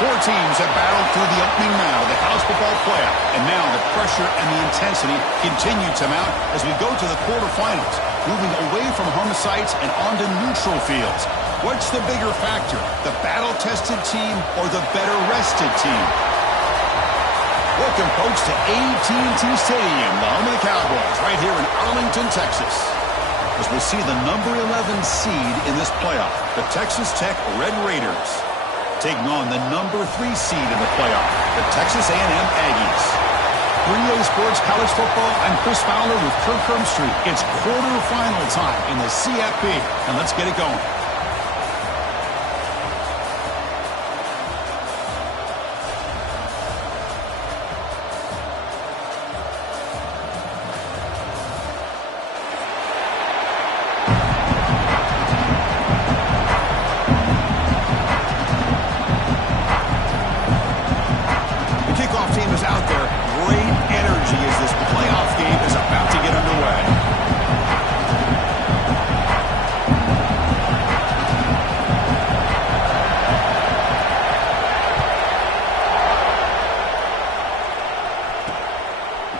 Four teams have battled through the opening round of the college football playoff, and now the pressure and the intensity continue to mount as we go to the quarterfinals, moving away from home sites and onto neutral fields. What's the bigger factor, the battle-tested team or the better-rested team? Welcome, folks, to AT&T Stadium, the home of the Cowboys, right here in Arlington, Texas, as we see the number 11 seed in this playoff, the Texas Tech Red Raiders, taking on the number 3 seed in the playoff, the Texas A&M Aggies. 3A Sports College Football, I'm Chris Fowler with Kirk Herbstreit. It's quarterfinal time in the CFP, and let's get it going.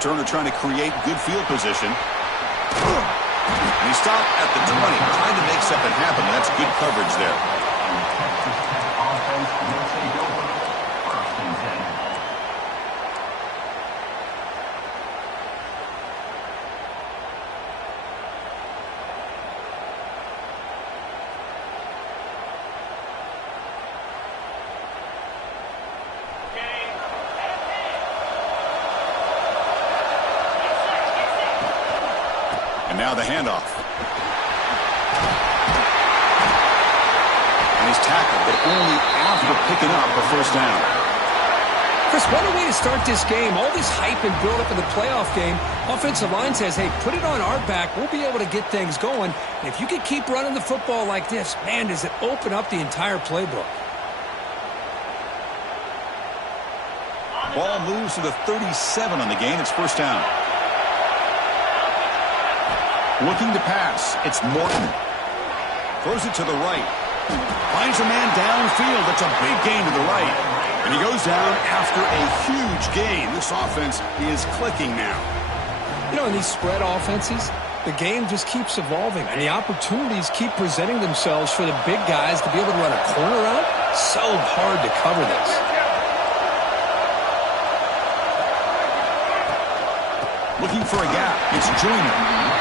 Turner trying to create good field position. And he stopped at the 20, trying to make something happen. That's good coverage there. Now the handoff. And he's tackled, but only after picking up the first down. Chris, what a way to start this game. All this hype and build up in the playoff game. Offensive line says, hey, put it on our back. We'll be able to get things going. And if you can keep running the football like this, man, does it open up the entire playbook. Ball moves to the 37 on the gain. It's first down. Looking to pass. It's Morton. Throws it to the right. Finds a man downfield. That's a big gain to the right. And he goes down after a huge gain. This offense is clicking now. You know, in these spread offenses, the game just keeps evolving. And the opportunities keep presenting themselves for the big guys to be able to run a corner route. So hard to cover this. Looking for a gap. It's Joyner.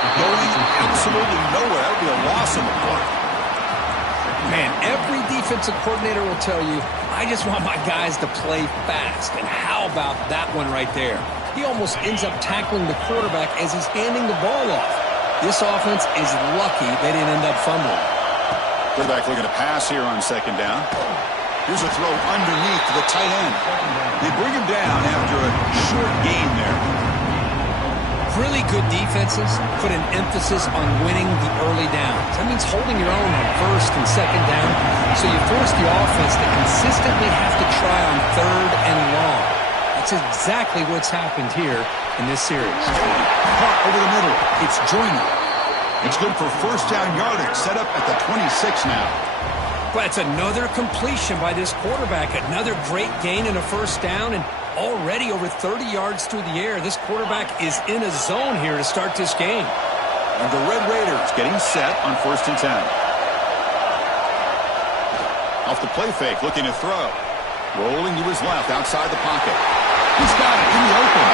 Going absolutely nowhere. That would be a loss on the play. Man, every defensive coordinator will tell you, I just want my guys to play fast. And how about that one right there? He almost ends up tackling the quarterback as he's handing the ball off. This offense is lucky they didn't end up fumbling. Quarterback looking to pass here on second down. Here's a throw underneath to the tight end. They bring him down after a short gain there. Really good defenses put an emphasis on winning the early downs. That means holding your own on first and second down, so you force the offense to consistently have to try on third and long. That's exactly what's happened here in this series. Caught over the middle. It's Joyner. It's good for first down yardage. Set up at the 26 now. But it's another completion by this quarterback. Another great gain in a first down, and already over 30 yards through the air. This quarterback is in a zone here to start this game. And the Red Raiders getting set on first and 10. Off the play fake, looking to throw. Rolling to his left, outside the pocket. He's got it in the open.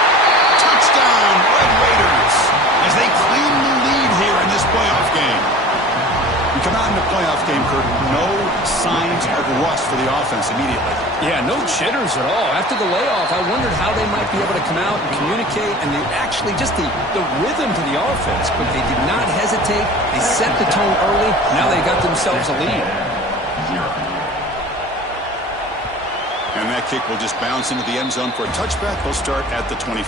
Touchdown, Red Raiders, as they claim the lead here in this playoff game. We come out in the playoff game, Kurt, no signs of rust for the offense immediately. Yeah, no jitters at all. After the layoff, I wondered how they might be able to come out and communicate, and actually just the rhythm to the offense. But they did not hesitate. They set the tone early. Now they got themselves a lead. And that kick will just bounce into the end zone for a touchback. They'll start at the 25.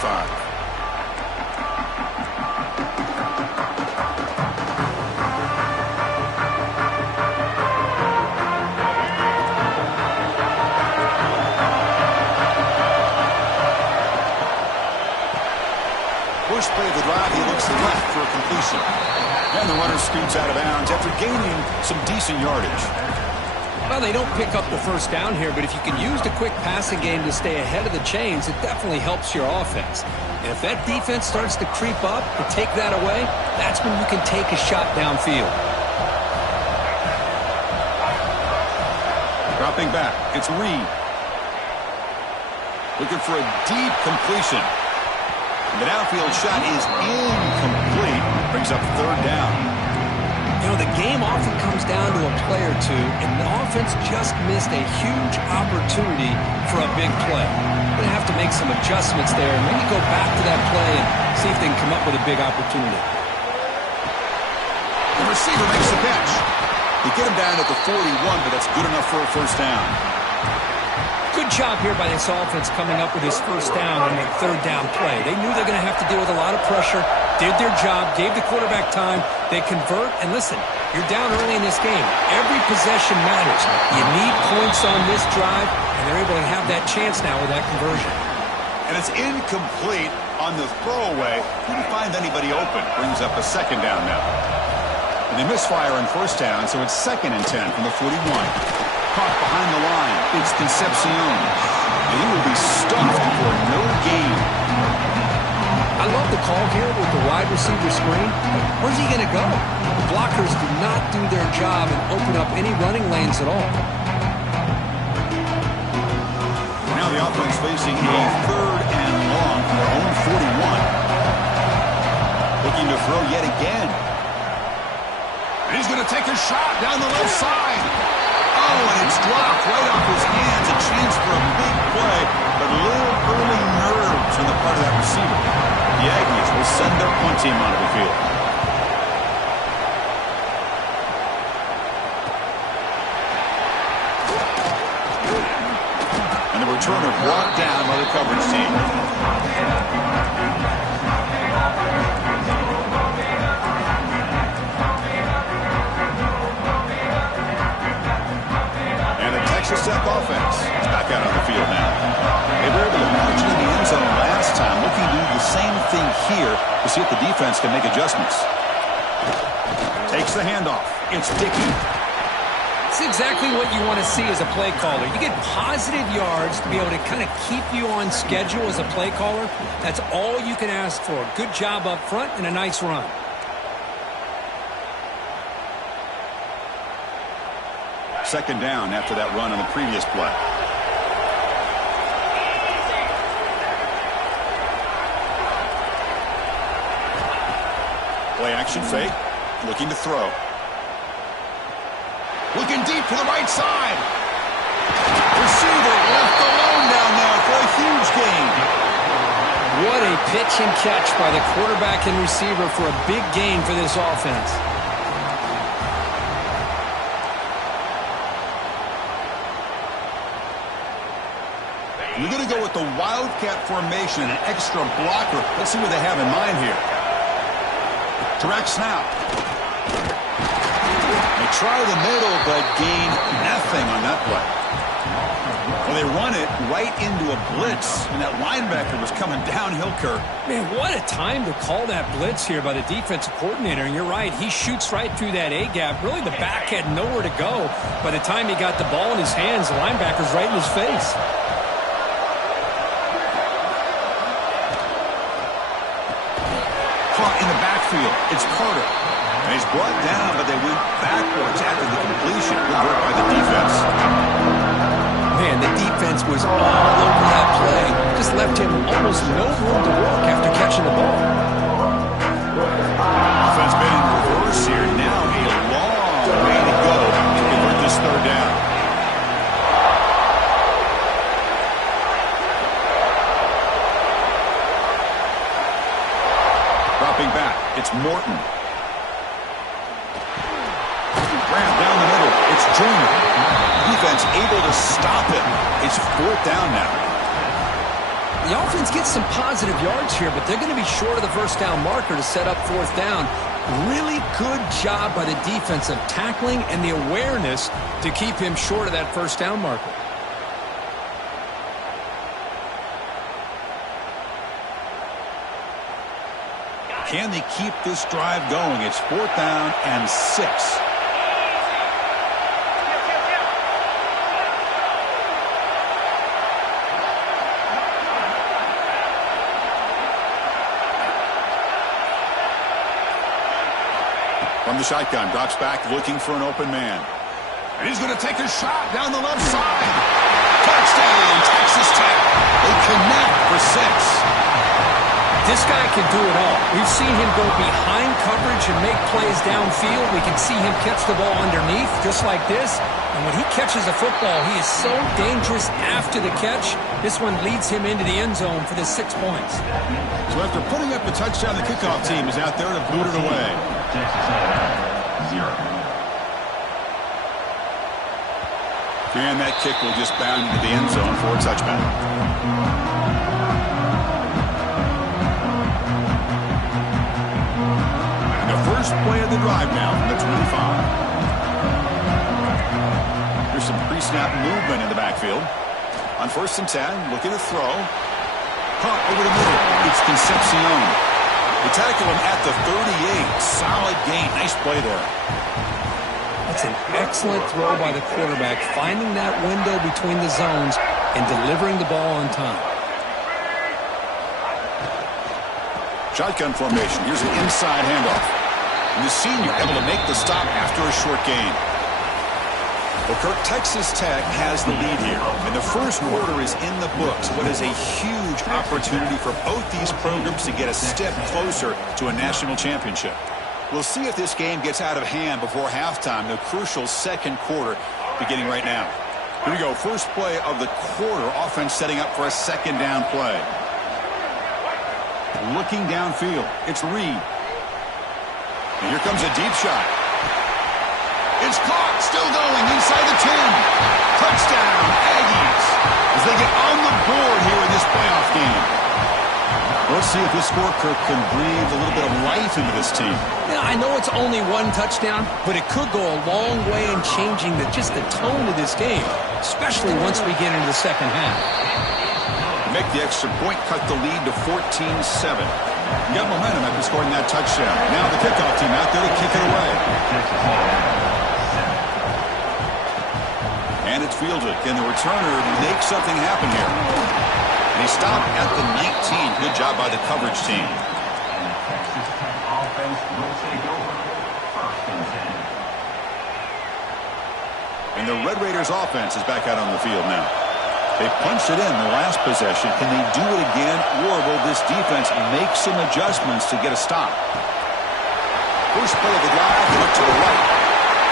First play of the drive, he looks left for a completion. And the runner scoots out of bounds after gaining some decent yardage. Well, they don't pick up the first down here, but if you can use the quick passing game to stay ahead of the chains, it definitely helps your offense. And if that defense starts to creep up and take that away, that's when you can take a shot downfield. Dropping back, it's Reed. Looking for a deep completion. The downfield shot is incomplete. Brings up third down. You know, the game often comes down to a play or two, and the offense just missed a huge opportunity for a big play. They're going to have to make some adjustments there and maybe go back to that play and see if they can come up with a big opportunity. The receiver makes the catch. They get him down at the 41, but that's good enough for a first down. Good job here by this offense coming up with his first down on that third down play. They knew they're going to have to deal with a lot of pressure, did their job, gave the quarterback time. They convert, and listen, you're down early in this game. Every possession matters. You need points on this drive, and they're able to have that chance now with that conversion. And it's incomplete on the throwaway. Couldn't find anybody open. Brings up a second down now. And they misfire on first down, so it's 2nd and 10 from the 41. Caught behind the line. It's Concepcion. And he will be stuffed for no gain. I love the call here with the wide receiver screen. Where's he going to go? The blockers do not do their job and open up any running lanes at all. Now the offense facing a 3rd and long from their own 41. Looking to throw yet again. And he's going to take a shot down the left side. Oh, and it's dropped right off his hands. A chance for a big play, but a little early nerves on the part of that receiver. The Aggies will send their punt team onto the field. And the returner brought down by the coverage team. Texas Tech offense is back out on the field now. They were able to march into the end zone last time, looking to do the same thing here to see if the defense can make adjustments. Takes the handoff. It's Dickey. It's exactly what you want to see as a play caller. You get positive yards to be able to kind of keep you on schedule as a play caller. That's all you can ask for. Good job up front and a nice run. Second down after that run on the previous play. Play action fake. Looking to throw. Looking deep to the right side. Receiver left alone down there for a huge gain. What a pitch and catch by the quarterback and receiver for a big gain for this offense. We're going to go with the Wildcat formation, an extra blocker. Let's see what they have in mind here. Direct snap. They try the middle, but gain nothing on that play. Well, they run it right into a blitz, and that linebacker was coming downhill, Kirk. Man, what a time to call that blitz here by the defensive coordinator. And you're right, he shoots right through that A-gap. Really, the back had nowhere to go. By the time he got the ball in his hands, the linebacker's right in his face. Caught in the backfield. It's Carter. And he's brought down, but they went backwards after the completion. Good work by the defense. Man, the defense was all over that play. Just left him almost no room to walk after catching the ball. Offense been in reverse here. Now a long way to go to convert this third down. Dropping back. It's Morton. Rammed down the middle. It's Junior. Defense able to stop it. It's fourth down now. The offense gets some positive yards here, but they're going to be short of the first down marker to set up fourth down. Really good job by the defensive tackling and the awareness to keep him short of that first down marker. Can they keep this drive going? It's fourth down and 6. From the shotgun, drops back looking for an open man. And he's going to take a shot down the left side. Touchdown, Texas Tech. They connect for 6. This guy can do it all. We've seen him go behind coverage and make plays downfield. We can see him catch the ball underneath, just like this. And when he catches a football, he is so dangerous after the catch. This one leads him into the end zone for the 6 points. So after putting up the touchdown, the kickoff team is out there to boot it away. And that kick will just bound into the end zone for a touchback. First play of the drive now from the 25. There's some pre-snap movement in the backfield. On 1st and 10, looking to throw. Caught over the middle. It's Concepcion. They tackle him at the 38. Solid gain. Nice play there. That's an excellent throw by the quarterback, finding that window between the zones and delivering the ball on time. Shotgun formation. Here's an inside handoff. And the senior able to make the stop after a short gain. Well, Kirk, Texas Tech has the lead here. And the first quarter is in the books. What is a huge opportunity for both these programs to get a step closer to a national championship. We'll see if this game gets out of hand before halftime. The crucial second quarter beginning right now. Here we go. First play of the quarter. Offense setting up for a second down play. Looking downfield. It's Reed. And here comes a deep shot. It's caught. Still going inside the 10. Touchdown, Aggies. As they get on the board here in this playoff game. Let's see if this score, Kirk, can breathe a little bit of life into this team. Yeah, I know it's only one touchdown, but it could go a long way in changing just the tone of this game, especially once we get into the second half. Make the extra point, cut the lead to 14-7. Got momentum after scoring that touchdown. Now the kickoff team out there to kick it away. And it's fielded. Can the returner make something happen here? And he stopped at the 19. Good job by the coverage team. And the Red Raiders offense is back out on the field now. They punched it in the last possession. Can they do it again, or will this defense make some adjustments to get a stop? First play of the drive, they look to the right.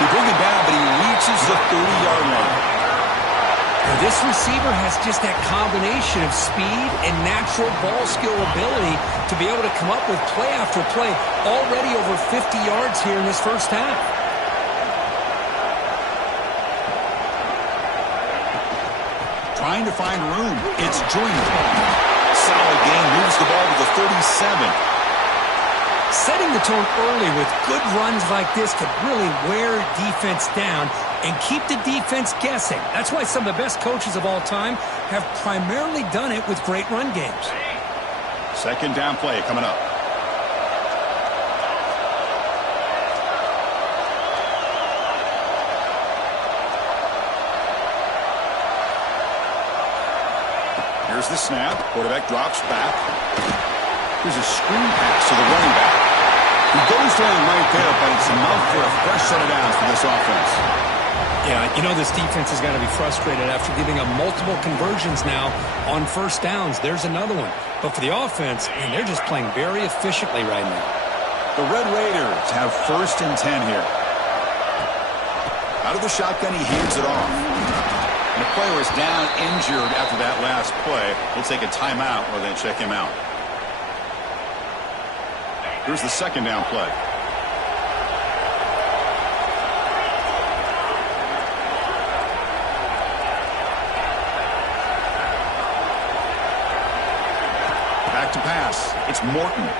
They bring it down, but he reaches the 30-yard line. Now, this receiver has just that combination of speed and natural ball skill ability to be able to come up with play after play. Already over 50 yards here in this first half. Trying to find room. It's Joyner. Solid gain. Moves the ball to the 37. Setting the tone early with good runs like this could really wear defense down and keep the defense guessing. That's why some of the best coaches of all time have primarily done it with great run games. Second down play coming up. Here's the snap. Quarterback drops back. Here's a screen pass to the running back. He goes down right there, but it's enough for a fresh set of downs for this offense. Yeah, you know this defense has got to be frustrated after giving up multiple conversions now on first downs. There's another one. But for the offense, man, they're just playing very efficiently right now. The Red Raiders have 1st and 10 here. Out of the shotgun, he hands it off. And the player is down injured after that last play. We'll take a timeout or then check him out. Here's the second down play. Back to pass. It's Morton.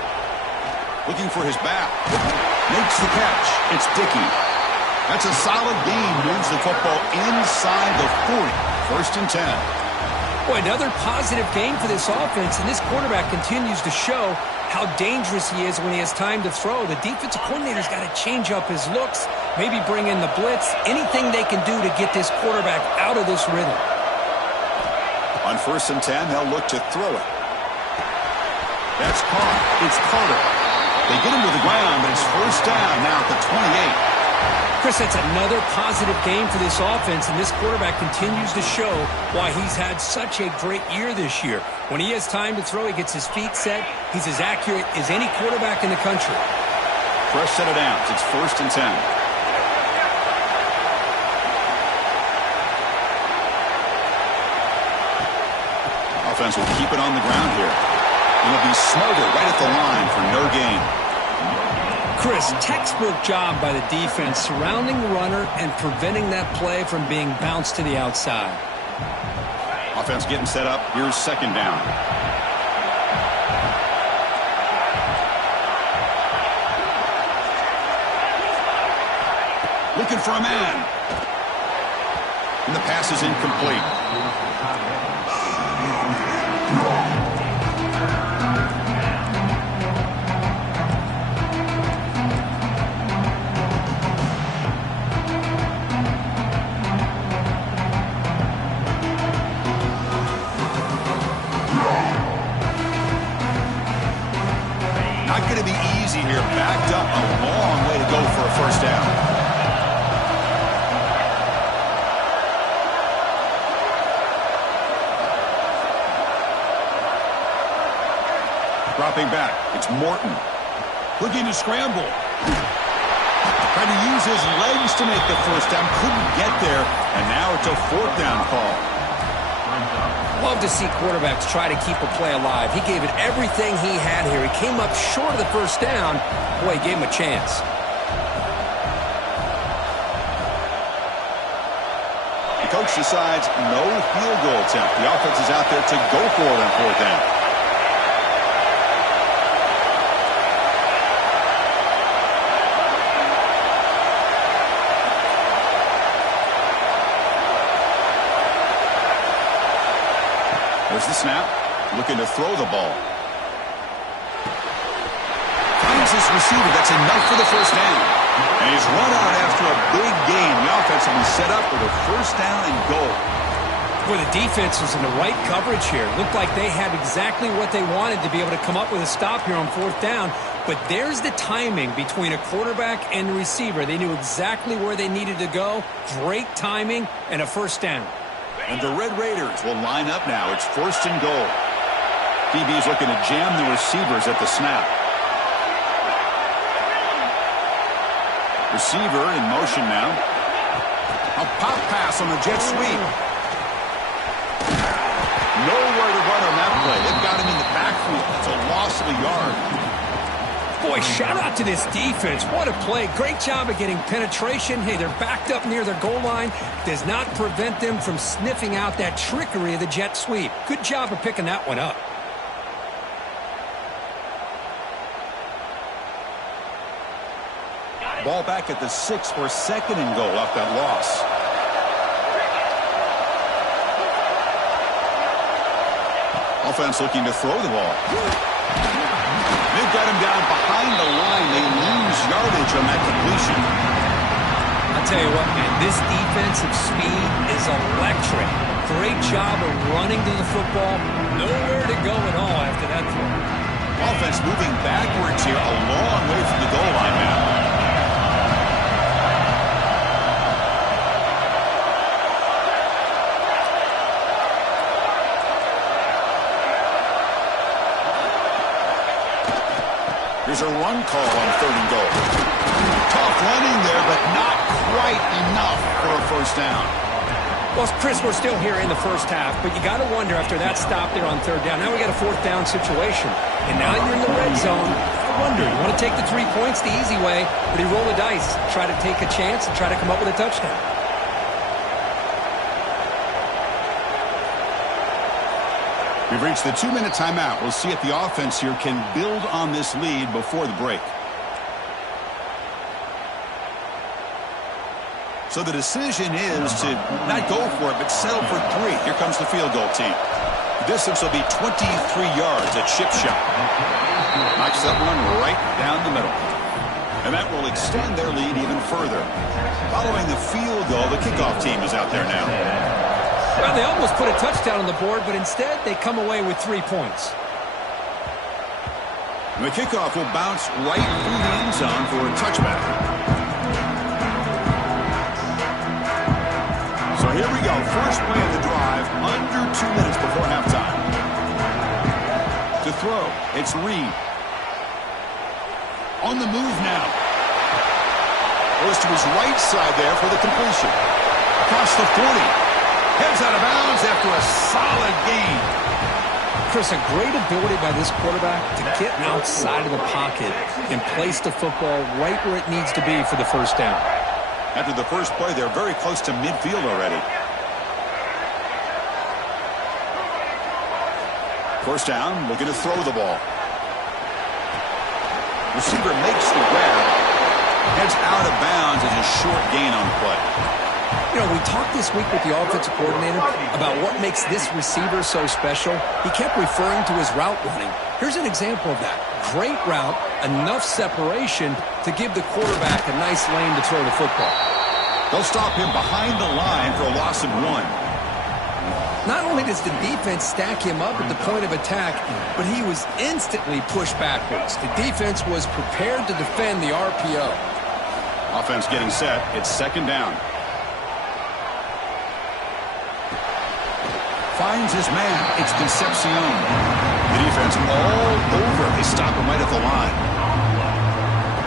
Looking for his back. Makes the catch. It's Dickey. That's a solid gain. Moves the football inside the 40. 1st and 10. Boy, another positive gain for this offense, and this quarterback continues to show how dangerous he is when he has time to throw. The defensive coordinator's got to change up his looks, maybe bring in the blitz, anything they can do to get this quarterback out of this rhythm. On 1st and 10, they'll look to throw it. That's caught. It's Carter. They get him to the ground, but it's first down now at the 28. Chris, that's another positive game for this offense, and this quarterback continues to show why he's had such a great year this year. When he has time to throw, he gets his feet set. He's as accurate as any quarterback in the country. Fresh set of downs. It's first and 10. Offense will keep it on the ground here. And it'll be smothered right at the line for no gain. Chris, textbook job by the defense surrounding the runner and preventing that play from being bounced to the outside. Offense getting set up. Here's second down. Looking for a man. And the pass is incomplete. Not going to be easy here. Backed up a long way to go for a first down. Dropping back. It's Morton. Looking to scramble. Trying to use his legs to make the first down. Couldn't get there. And now it's a fourth down call. Love to see quarterbacks try to keep a play alive. He gave it everything he had here. He came up short of the first down. Boy, he gave him a chance. The coach decides no field goal attempt. The offense is out there to go for it on fourth down. There's the snap. Looking to throw the ball. Finds this receiver. That's enough for the first down. And he's run out after a big gain. The offense will be set up with a first down and goal. Boy, the defense was in the right coverage here. Looked like they had exactly what they wanted to be able to come up with a stop here on fourth down. But there's the timing between a quarterback and the receiver. They knew exactly where they needed to go. Great timing and a first down. And the Red Raiders will line up now. It's first and goal. DB's looking to jam the receivers at the snap. Receiver in motion now. A pop pass on the jet sweep. Nowhere to run on that play. They've got him in the backfield. That's a loss of a yard. Boy, shout out to this defense. What a play. Great job of getting penetration. Hey, they're backed up near their goal line. Does not prevent them from sniffing out that trickery of the jet sweep. Good job of picking that one up. Ball back at the 6 for second and goal off that loss. Offense looking to throw the ball. They've got him down behind the line. They lose yardage on that completion. I'll tell you what, man, this defensive speed is electric. Great job of running to the football. Nowhere to go at all after that throw. Offense moving backwards here, a long way from the goal line now. Here's a run call on third and goal. Tough running there, but not quite enough for a first down. Well, Chris, we're still here in the first half, but you got to wonder after that stop there on third down. Now we got a fourth down situation, and now you're in the red zone. I wonder, you want to take the 3 points the easy way, or do you roll the dice, try to take a chance, and try to come up with a touchdown? We've reached the 2-minute timeout. We'll see if the offense here can build on this lead before the break. So the decision is to not go for it, but settle for 3. Here comes the field goal team. The distance will be 23 yards, a chip shot. Knocks that one right down the middle. And that will extend their lead even further. Following the field goal, the kickoff team is out there now. Well, they almost put a touchdown on the board, but instead they come away with 3 points. And the kickoff will bounce right through the end zone for a touchback. So here we go. First play of the drive, under 2 minutes before halftime. To throw, it's Reed. On the move now. Goes to his right side there for the completion. Across the 40. Heads out of bounds after a solid gain. Chris, a great ability by this quarterback to get outside of the pocket and place the football right where it needs to be for the first down. After the first play, they're very close to midfield already. First down, looking to throw the ball. Receiver makes the grab. Heads out of bounds as a short gain on the play. You know, we talked this week with the offensive coordinator about what makes this receiver so special. He kept referring to his route running. Here's an example of that. Great route, enough separation to give the quarterback a nice lane to throw the football. They'll stop him behind the line for a loss of 1. Not only does the defense stack him up at the point of attack, but he was instantly pushed backwards. The defense was prepared to defend the RPO. Offense getting set. It's second down. Finds his man. It's Concepcion. The defense all over. They stop him right at the line.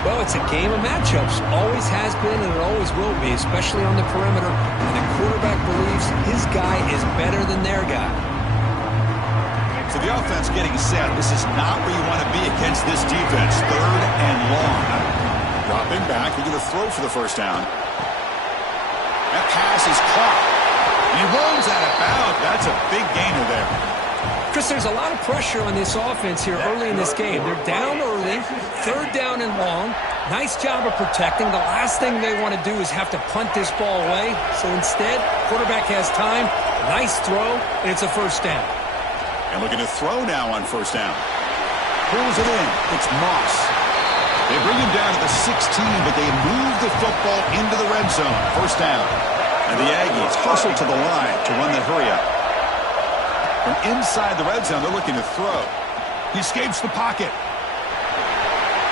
Well, it's a game of matchups. Always has been and it always will be, especially on the perimeter. And the quarterback believes his guy is better than their guy. So the offense getting set. This is not where you want to be against this defense. Third and long. Dropping back. They're going to throw for the first down. That pass is caught. He runs out of bounds. That's a big gainer there. Chris, there's a lot of pressure on this offense here early in this game. They're down early, third down and long. Nice job of protecting. The last thing they want to do is have to punt this ball away. So instead, quarterback has time. Nice throw, and it's a first down. And looking to throw now on first down. Pulls it in. It's Moss. They bring him down to the 16, but they move the football into the red zone. First down. And the Aggies hustle to the line to run the hurry up. From inside the red zone, they're looking to throw. He escapes the pocket.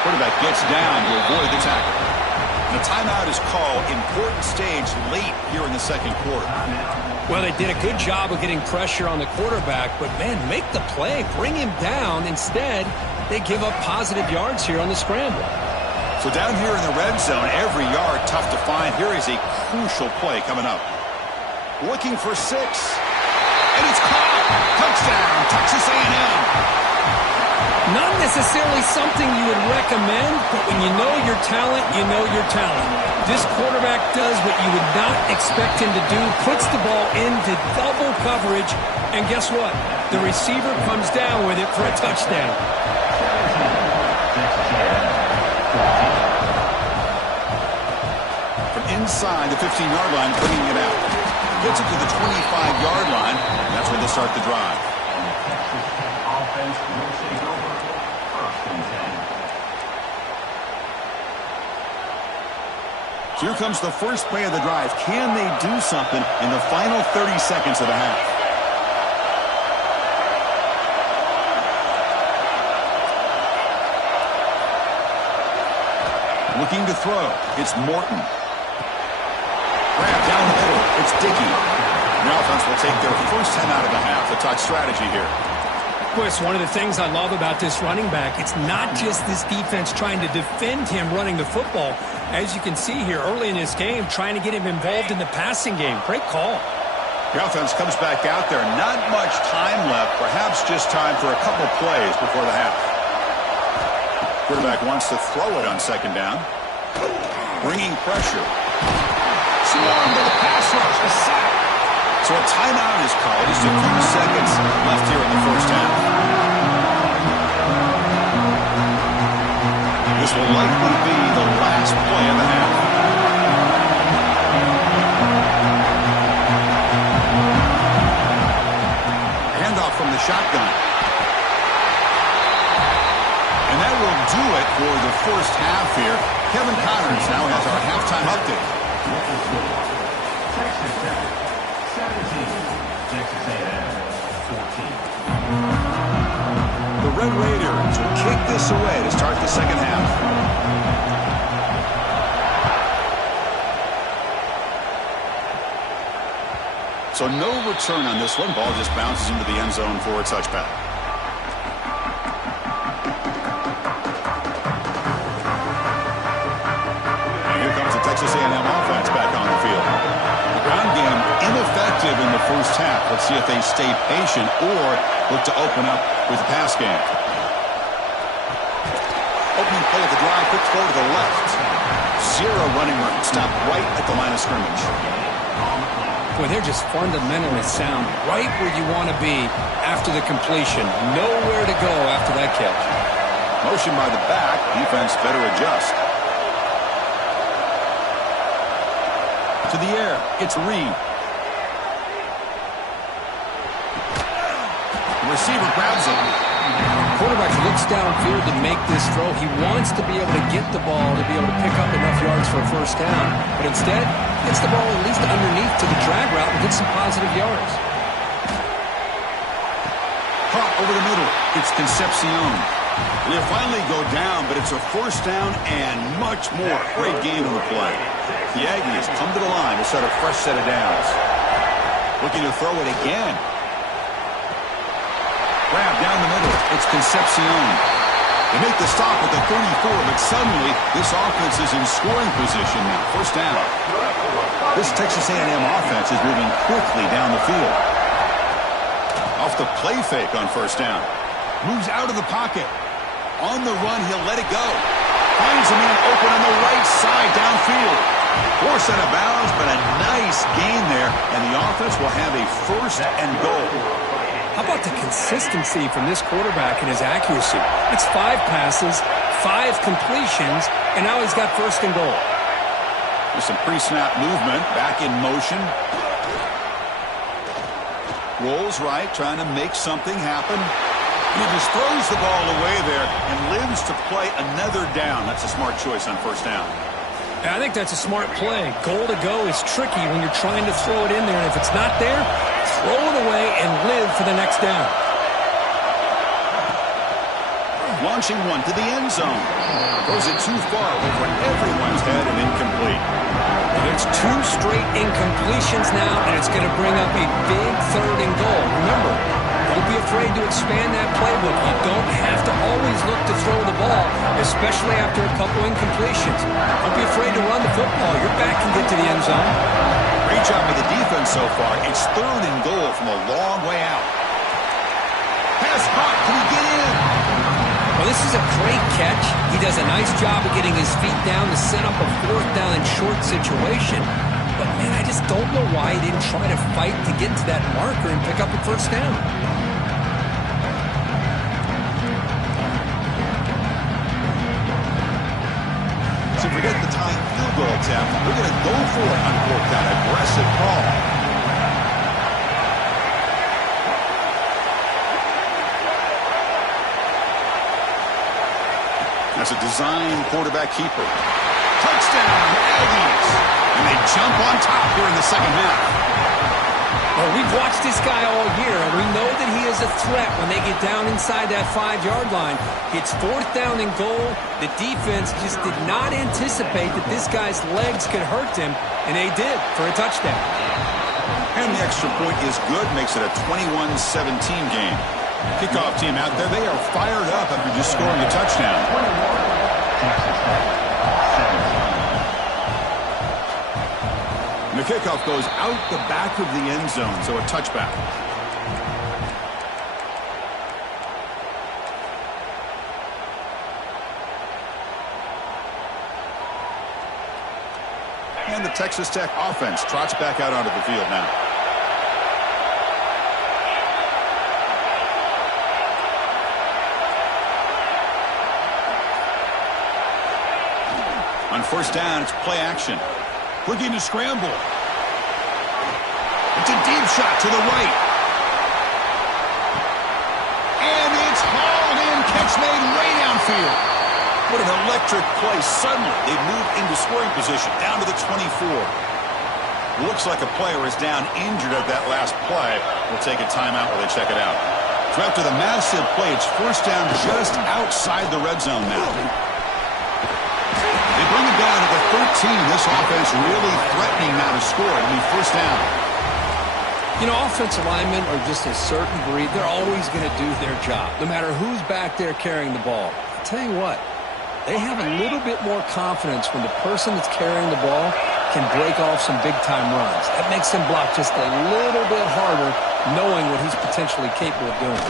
Quarterback gets down to avoid the tackle. The timeout is called. Important stage late here in the second quarter. Well, they did a good job of getting pressure on the quarterback, but, man, make the play. Bring him down. Instead, they give up positive yards here on the scramble. So down here in the red zone, every yard tough to find. Here is a crucial play coming up. Looking for 6. And it's caught. Touchdown, Texas A&M. Not necessarily something you would recommend, but when you know your talent, you know your talent. This quarterback does what you would not expect him to do, puts the ball into double coverage, and guess what? The receiver comes down with it for a touchdown. From inside the 15-yard line, bringing it out. Gets it to the 25-yard line, and that's when they start the drive. Offense will take over first and 10. So here comes the first play of the drive. Can they do something in the final 30 seconds of the half? Looking to throw. It's Morton. Grab down the middle. It's Dickey. The offense will take their first 10 out of the half. A touch strategy here. Chris, one of the things I love about this running back, it's not just this defense trying to defend him running the football. As you can see here early in this game, trying to get him involved in the passing game. Great call. The offense comes back out there. Not much time left. Perhaps just time for a couple plays before the half. Quarterback wants to throw it on second down. Bringing pressure. Swarmed by the pass rush. A sack. So a timeout is called. Just a few seconds left here in the first half. This will likely be the last play of the half. Handoff from the shotgun. And that will do it for the first half here. Kevin Connors now has our halftime update. Texas Tech, 17, Texas A&M. The Red Raiders will kick this away to start the second half. So no return on this one. Ball just bounces into the end zone for a touchback. And here comes the Texas A&M offense back on the field. The ground game ineffective in the first half. Let's see if they stay patient or look to open up with the pass game. Opening play of the drive, quick throw to the left. Zero running room. Stop right at the line of scrimmage. Boy, they're just fundamentally sound right where you want to be after the completion. Nowhere to go after that catch. Motion by the back. Defense better adjust. To the air. It's Reed. The receiver grabs it. Quarterback looks downfield to make this throw. He wants to be able to get the ball to be able to pick up enough yards for a first down. But instead, gets the ball at least underneath to the drag route and gets some positive yards. Caught over the middle. It's Concepcion. They'll finally go down, but it's a first down and much more. Great game on the play. The Aggies come to the line to set a fresh set of downs. Looking to throw it again. Grab down the middle. It's Concepcion. They make the stop at the 34, but suddenly this offense is in scoring position now. First down. This Texas A&M offense is moving quickly down the field. Off the play fake on first down. Moves out of the pocket. On the run, he'll let it go. Finds a man open on the right side downfield. Forced out of bounds, but a nice gain there, and the offense will have a first and goal. How about the consistency from this quarterback and his accuracy? It's 5 passes, 5 completions, and now he's got first and goal. There's some pre-snap movement, back in motion. Rolls right, trying to make something happen. He just throws the ball away there and lives to play another down. That's a smart choice on first down. I think that's a smart play. Goal to go is tricky when you're trying to throw it in there, and if it's not there, throw it away and live for the next down. Launching one to the end zone. Throws it too far over everyone's head and incomplete. And it's 2 straight incompletions now, and it's going to bring up a big third and goal. Remember, don't be afraid to expand that playbook. You don't have to always look to throw the ball, especially after a couple incompletions. Don't be afraid to run the football. Your back can get to the end zone. Great job with the defense so far. It's third and goal from a long way out. Pass caught. Can he get in? Well, this is a great catch. He does a nice job of getting his feet down to set up a fourth down and short situation. But, man, I just don't know why he didn't try to fight to get to that marker and pick up a first down. So forget the tying field goal attempt. We're going to go for it on fourth down. Aggressive call. That's a design quarterback keeper. Touchdown, Aggies. And they jump on top here in the second half. Well, we've watched this guy all year, and we know that he is a threat when they get down inside that 5-yard line. It's fourth down and goal. The defense just did not anticipate that this guy's legs could hurt him, and they did for a touchdown. And the extra point is good, makes it a 21-17 game. Kickoff team out there, they are fired up after just scoring a touchdown. And the kickoff goes out the back of the end zone, so a touchback. And the Texas Tech offense trots back out onto the field now. On first down, it's play action. Looking to scramble. It's a deep shot to the right. And it's hauled in. Catch made way downfield. What an electric play. Suddenly, they've moved into scoring position down to the 24. Looks like a player is down injured at that last play. We'll take a timeout while they check it out. So after the massive play, it's first down just outside the red zone now. They bring it down to the 13. This offense really threatening now to score. It'll be first down. You know, offensive linemen are just a certain breed. They're always going to do their job, no matter who's back there carrying the ball. I'll tell you what, they have a little bit more confidence when the person that's carrying the ball can break off some big-time runs. That makes him block just a little bit harder, knowing what he's potentially capable of doing.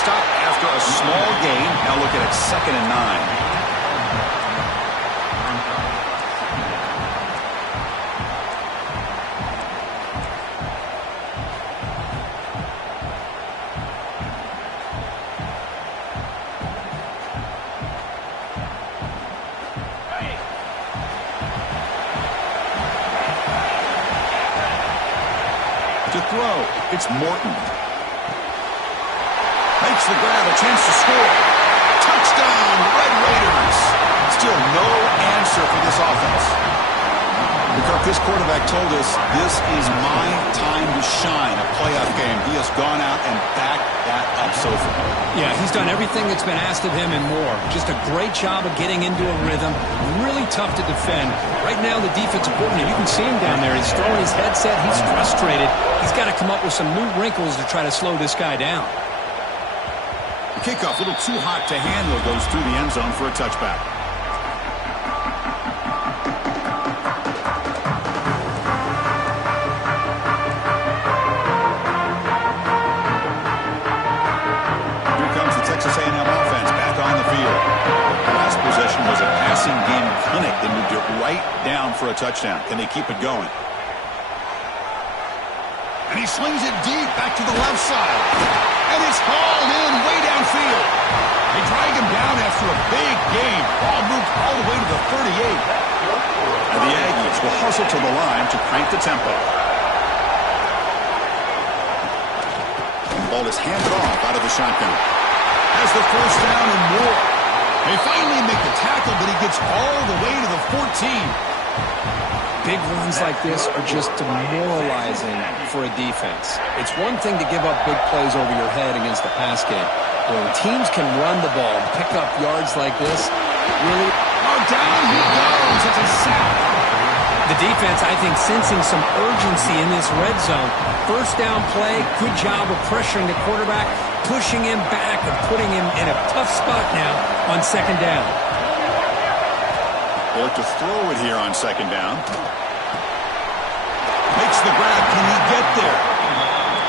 Stop after a small gain. Now look at it, 2nd and 9. To throw, it's Morton. Makes the grab, a chance to score. Touchdown, Red Raiders. Still no answer for this offense. Because this quarterback told us this is my time to shine, a playoff game. He has gone out and backed that up so far. Yeah, he's done everything that's been asked of him and more. Just a great job of getting into a rhythm. Really tough to defend. Right now, the defensive coordinator, you can see him down there. He's throwing his headset. He's frustrated. He's got to come up with some new wrinkles to try to slow this guy down. The kickoff, a little too hot to handle, goes through the end zone for a touchback. Texas A&M offense back on the field. The last possession was a passing game clinic. They moved it right down for a touchdown. Can they keep it going? And he slings it deep back to the left side. And it's hauled in way downfield. They drag him down after a big gain. Ball moved all the way to the 38. And the Aggies will hustle to the line to crank the tempo. And the ball is handed off out of the shotgun. Has the first down and more. They finally make the tackle, but he gets all the way to the 14. Big runs like this are just demoralizing for a defense. It's one thing to give up big plays over your head against the pass game. When teams can run the ball and pick up yards like this, really... Oh, down he goes. It's a sack. The defense, I think, sensing some urgency in this red zone. First down play, good job of pressuring the quarterback, pushing him back and putting him in a tough spot now on 2nd down. They look to throw it here on 2nd down. Makes the grab. Can he get there?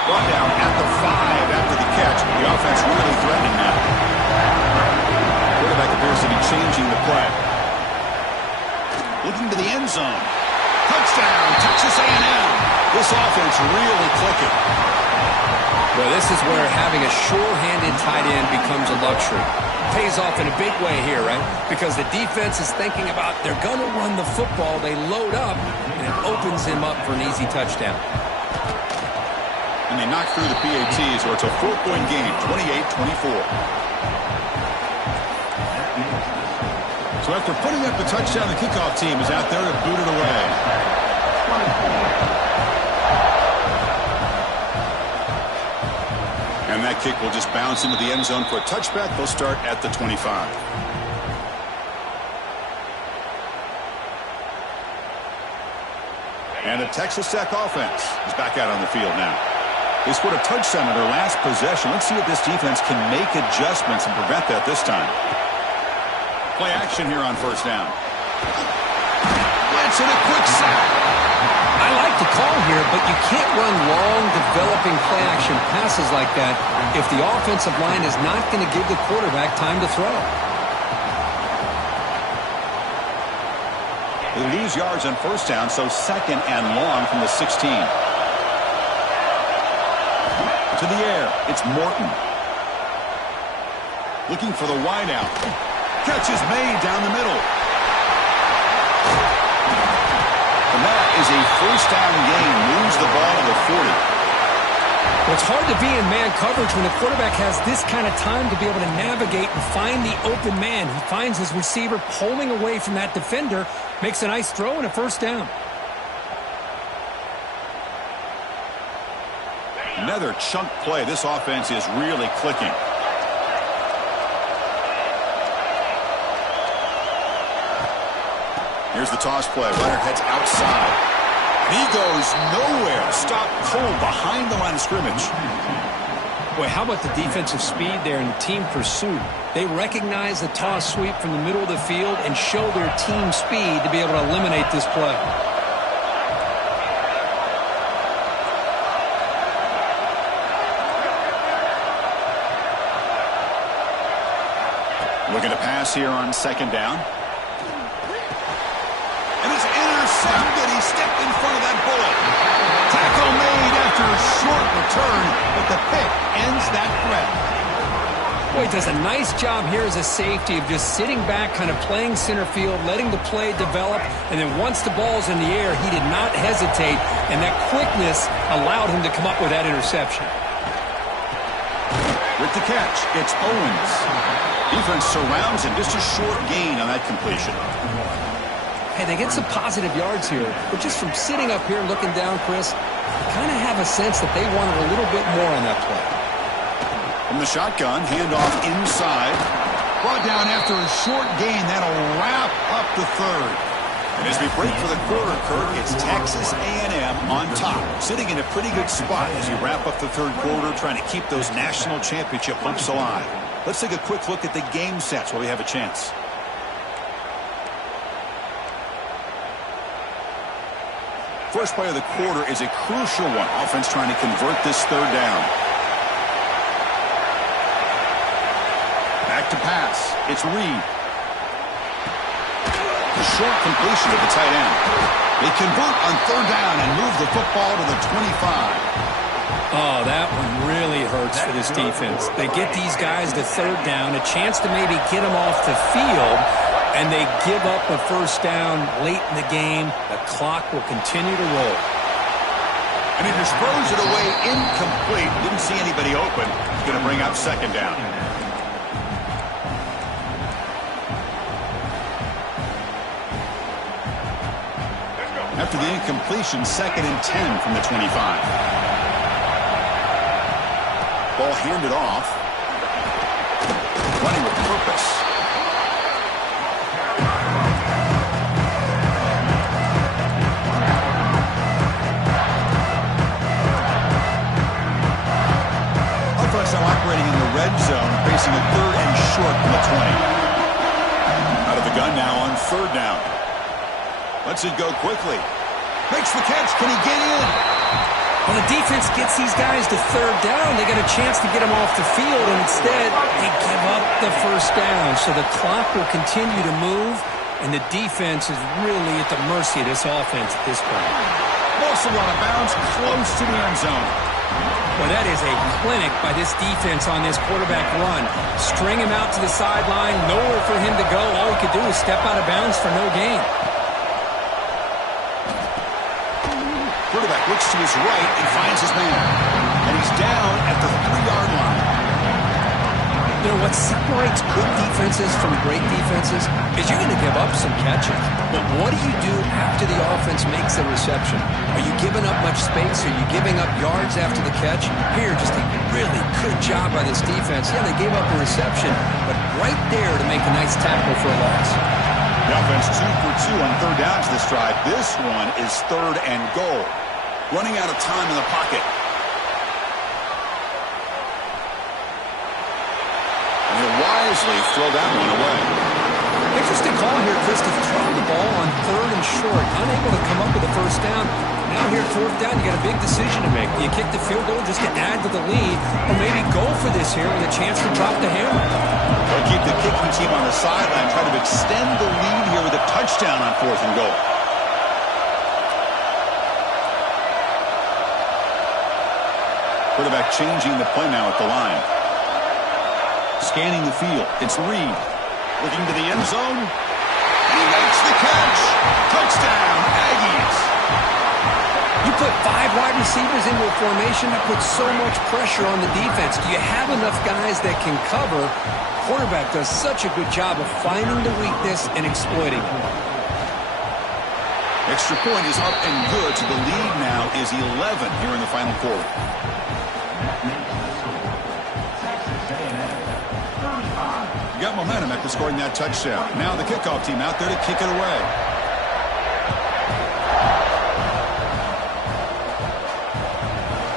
Brought down at the 5 after the catch. The offense really threatening now. Quarterback appears to be changing the play. Looking to the end zone. Touchdown, Texas A&M. This offense really clicking. Well, this is where having a sure-handed tight end becomes a luxury. Pays off in a big way here, right? Because the defense is thinking about they're going to run the football. They load up, and it opens him up for an easy touchdown. And they knock through the PATs, or it's a 4-point game, 28-24. So after putting up the touchdown, the kickoff team is out there to boot it away. And that kick will just bounce into the end zone for a touchback. They'll start at the 25. And the Texas Tech offense is back out on the field now. They scored a touchdown on their last possession. Let's see if this defense can make adjustments and prevent that this time. Play action here on first down. Blitz and a quick sack. I like the call here, but you can't run long, developing play-action passes like that if the offensive line is not going to give the quarterback time to throw. They lose yards on first down, so 2nd and long from the 16. To the air, it's Morton. Looking for the wideout. Catch is made down the middle. And that is a first down gain. Moves the ball to the 40. Well, it's hard to be in man coverage when the quarterback has this kind of time to be able to navigate and find the open man. He finds his receiver pulling away from that defender, makes a nice throw and a first down. Another chunk play. This offense is really clicking. Here's the toss play. Runner heads outside. He goes nowhere. Stop cold behind the line of scrimmage. Boy, how about the defensive speed there and the team pursuit? They recognize the toss sweep from the middle of the field and show their team speed to be able to eliminate this play. Looking to pass here on second down. And it's intercepted. He stepped in front of that bullet. Tackle made after a short return, but the pick ends that threat. Boy, he does a nice job here as a safety of just sitting back, kind of playing center field, letting the play develop, and then once the ball's in the air, he did not hesitate, and that quickness allowed him to come up with that interception. With the catch, it's Owens. Defense surrounds him, just a short gain on that completion. Hey, they get some positive yards here, but just from sitting up here looking down, Chris, you kind of have a sense that they wanted a little bit more on that play. From the shotgun, handoff inside. Brought down after a short gain. That'll wrap up the third. And as we break for the quarter, Kirk, it's Texas A&M on top, sitting in a pretty good spot as you wrap up the third quarter, trying to keep those national championship hopes alive. Let's take a quick look at the game sets while we have a chance. First play of the quarter is a crucial one. Offense trying to convert this third down. Back to pass. It's Reed. Short completion to the tight end. They convert on third down and move the football to the 25. Oh, that one really hurts for this defense. They get these guys to third down, a chance to maybe get them off the field, and they give up a first down late in the game. The clock will continue to roll. And he just throws it away incomplete. Didn't see anybody open. He's going to bring up second down. After the incompletion, 2nd and 10 from the 25. Ball handed off. Running with purpose. Offense now operating in the red zone, facing a 3rd and short from the 20. Out of the gun now on 3rd down. Lets it go quickly. Makes the catch. Can he get in? Well, the defense gets these guys to third down. They get a chance to get them off the field, and instead they give up the first down. So the clock will continue to move, and the defense is really at the mercy of this offense at this point. Also out of bounds, close to the end zone. Well, that is a clinic by this defense on this quarterback run. String him out to the sideline, nowhere for him to go. All he could do is step out of bounds for no gain. Quarterback looks to his right and finds his man. And he's down at the 3-yard line. You know, what separates good defenses from great defenses is you're going to give up some catches. But what do you do after the offense makes the reception? Are you giving up much space? Are you giving up yards after the catch? Here, just a really good job by this defense. Yeah, they gave up a reception, but right there to make a nice tackle for a loss. The offense 2 for 2 on 3rd down to this drive. This one is 3rd and goal. Running out of time in the pocket. And he'll wisely throw that one away. Interesting call here, Chris, to throw the ball on 3rd and short. Unable to come up with a first down. Now here at 4th down, you got a big decision to make. Do you kick the field goal just to add to the lead, or maybe go for this here with a chance to drop the hammer? They'll keep the kicking team on the sideline, try to extend the lead here with a touchdown on 4th and goal. Quarterback changing the play now at the line. Scanning the field. It's Reed. Looking to the end zone. He makes the catch. Touchdown, Aggies. You put 5 wide receivers into a formation, that puts so much pressure on the defense. Do you have enough guys that can cover? Quarterback does such a good job of finding the weakness and exploiting it. Extra point is up and good, so the lead now is 11 here in the final quarter. makes the score. Texas A&M 35. You got momentum after scoring that touchdown. Now the kickoff team out there to kick it away.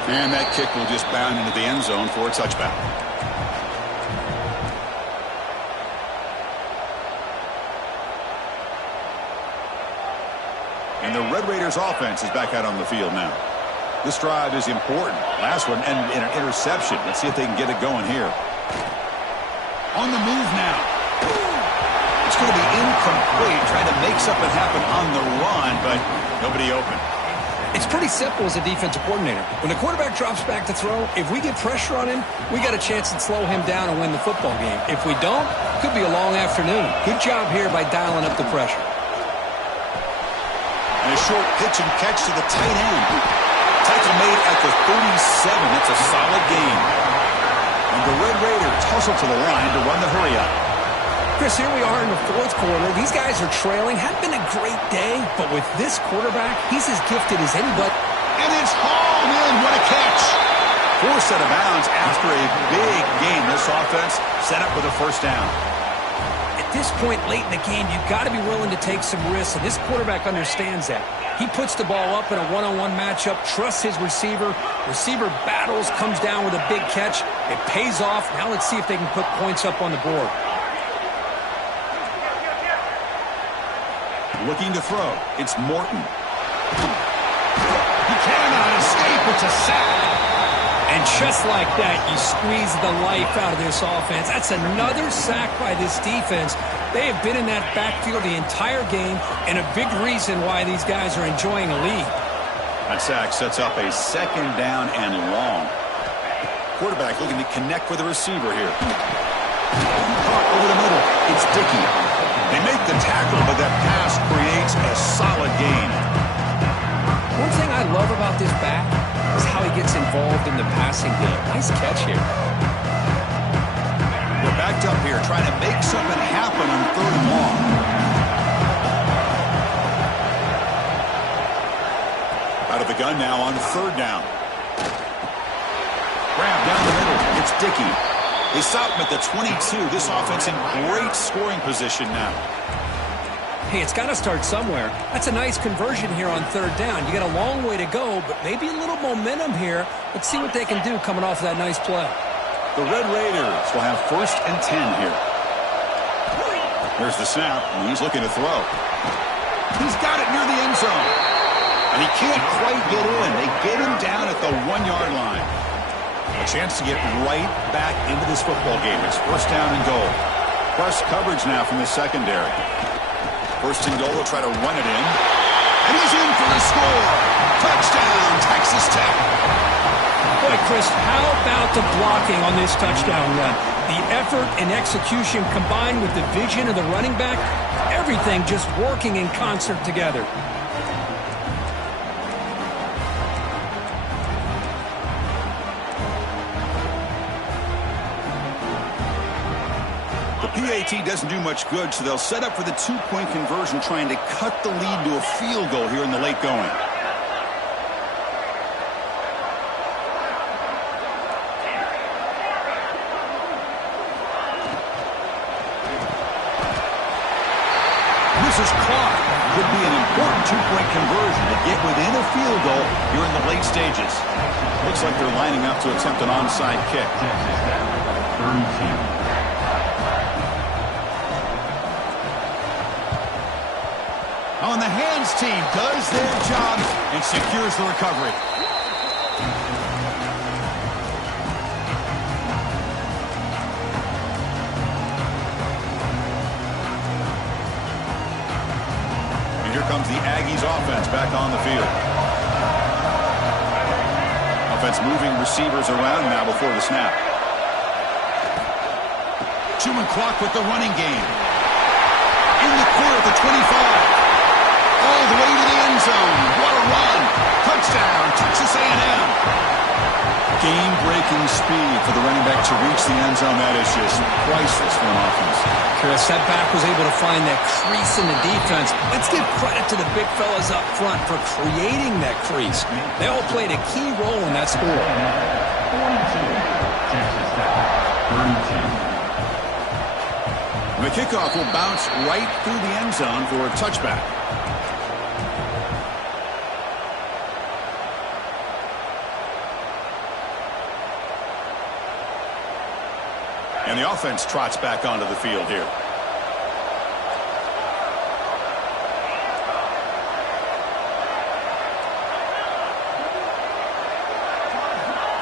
And that kick will just bound into the end zone for a touchback. And the Red Raiders offense is back out on the field now. This drive is important. Last one ended in an interception. Let's see if they can get it going here. On the move now. It's going to be incomplete. Trying to make something happen on the run, but nobody open. It's pretty simple as a defensive coordinator. When the quarterback drops back to throw, if we get pressure on him, we got a chance to slow him down and win the football game. If we don't, it could be a long afternoon. Good job here by dialing up the pressure. And a short pitch and catch to the tight end. Tackle made at the 37. That's a solid gain. And the Red Raiders hustle to the line to run the hurry-up. Chris, here we are in the fourth quarter. These guys are trailing. Hadn't been a great day, but with this quarterback, he's as gifted as anybody. And it's hauled in. What a catch. Forced out of bounds after a big game. This offense set up with a first down. At this point late in the game, you've got to be willing to take some risks, and this quarterback understands that. He puts the ball up in a one-on-one matchup, trusts his receiver. Receiver battles, comes down with a big catch. It pays off. Now let's see if they can put points up on the board. Looking to throw. It's Morton. He cannot escape. It's a sack. And just like that, you squeeze the life out of this offense. That's another sack by this defense. They have been in that backfield the entire game, and a big reason why these guys are enjoying a lead. That sack sets up a second down and long. Quarterback looking to connect with the receiver here. Caught over the middle. It's Dickey. They make the tackle, but that pass creates a solid gain. One thing I love about this back is how he gets involved in the passing game. Nice catch here. We're backed up here trying to make something happen on third and long. Out of the gun now on third down. Grab down the middle. It's Dickey. They stop him at the 22. This offense in great scoring position now. Hey, it's got to start somewhere. That's a nice conversion here on third down. You got a long way to go, but maybe a little momentum here. Let's see what they can do coming off of that nice play. The Red Raiders will have 1st and 10 here. Here's the snap, and he's looking to throw. He's got it near the end zone. And he can't quite get in. They get him down at the 1-yard line. A chance to get right back into this football game. It's 1st down and goal. Press coverage now from the secondary. 1st and goal, they'll try to run it in. And he's in for the score. Touchdown, Texas Tech. Boy, Chris, how about the blocking on this touchdown run? The effort and execution combined with the vision of the running back, everything just working in concert together. PAT doesn't do much good, so they'll set up for the 2-point conversion, trying to cut the lead to a field goal here in the late going. This is caught. Could be an important 2-point conversion to get within a field goal here in the late stages. Looks like they're lining up to attempt an onside kick. Texas Tech 32. Oh, and the hands team does their job and secures the recovery. And here comes the Aggies offense back on the field. Offense moving receivers around now before the snap. Chewing clock with the running game. In the clear at the 25. All the way to the end zone. What a run. Touchdown, Texas A&M. Game-breaking speed for the running back to reach the end zone. That is just priceless for an offense. Chris, that back was able to find that crease in the defense. Let's give credit to the big fellas up front for creating that crease. They all played a key role in that score. Texas Tech, 32. And the kickoff will bounce right through the end zone for a touchback. And the offense trots back onto the field here.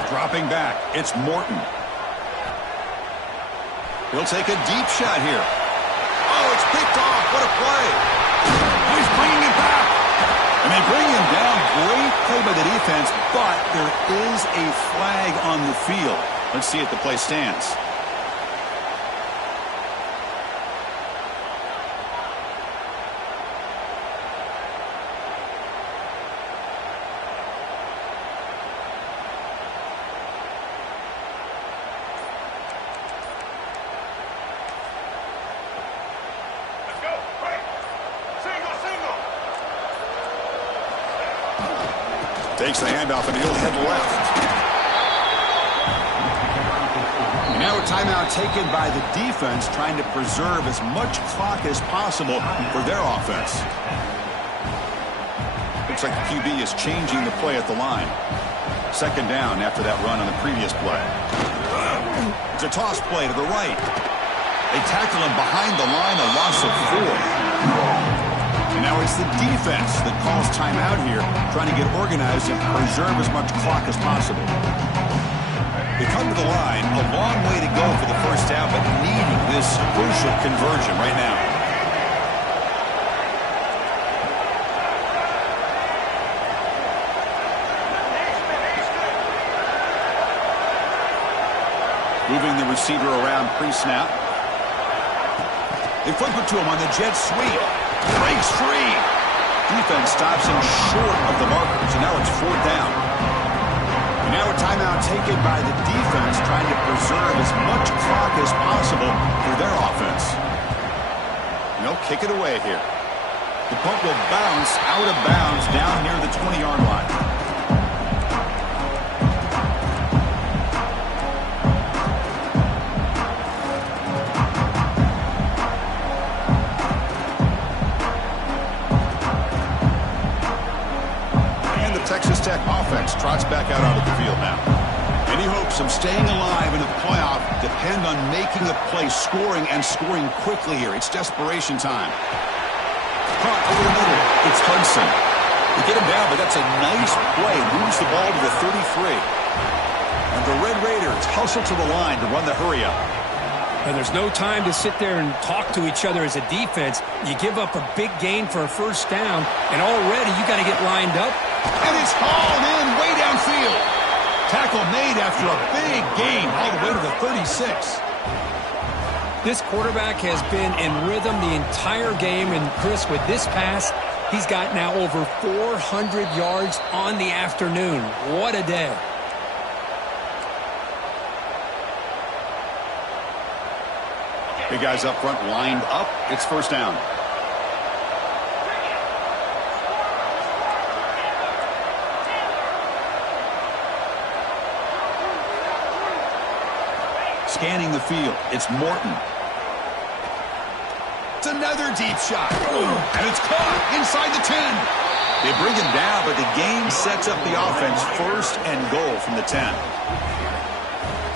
Dropping back, it's Morton. He'll take a deep shot here. Oh, it's picked off. What a play. Oh, he's bringing it back. And they bring him down. Great play by the defense, but there is a flag on the field. Let's see if the play stands. Takes the handoff and he'll head left. And now a timeout taken by the defense, trying to preserve as much clock as possible for their offense. Looks like the QB is changing the play at the line. Second down after that run on the previous play. It's a toss play to the right. They tackle him behind the line, a loss of 4. And now it's the defense that calls timeout here, trying to get organized and preserve as much clock as possible. They come to the line, a long way to go for the first down, but needing this crucial conversion right now. Moving the receiver around pre-snap. They flip it to him on the jet sweep. Breaks free. Defense stops him short of the markers, and now it's 4th down. And now a timeout taken by the defense, trying to preserve as much clock as possible for their offense. And they'll kick it away here. The punt will bounce out of bounds down near the 20-yard line. Texas Tech offense trots back out onto the field now. Any hopes of staying alive in the playoff depend on making a play, scoring, and scoring quickly here. It's desperation time. Caught over the middle. It's Hudson. They get him down, but that's a nice play. Moves the ball to the 33. And the Red Raiders hustle to the line to run the hurry up. And there's no time to sit there and talk to each other as a defense. You give up a big gain for a first down, and already you got to get lined up. And it's hauled in way downfield. Tackle made after a big gain all the way to the 36. This quarterback has been in rhythm the entire game, and Chris, with this pass, he's got now over 400 yards on the afternoon. What a day. Big guys up front lined up. It's first down. Scanning the field, it's Morton. It's another deep shot. And it's caught inside the 10. They bring him down, but the game sets up the offense, first and goal from the 10.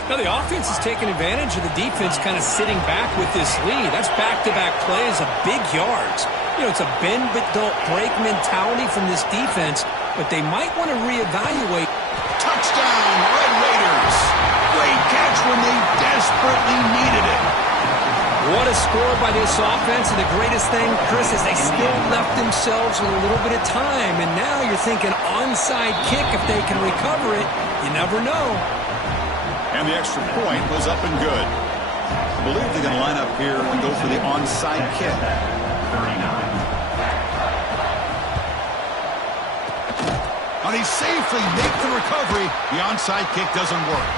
Now the offense is taking advantage of the defense kind of sitting back with this lead. That's back-to-back plays of big yards. You know, it's a bend but don't break mentality from this defense, but they might want to reevaluate. Touchdown, Red Raiders. Great catch when they desperately needed it. What a score by this offense, and the greatest thing, Chris, is they still left themselves with a little bit of time, and now you're thinking onside kick if they can recover it. You never know. And the extra point was up and good. I believe they're going to line up here and go for the onside kick. 39. Now they safely make the recovery. The onside kick doesn't work.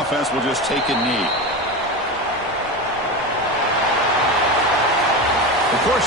offense will just take a knee.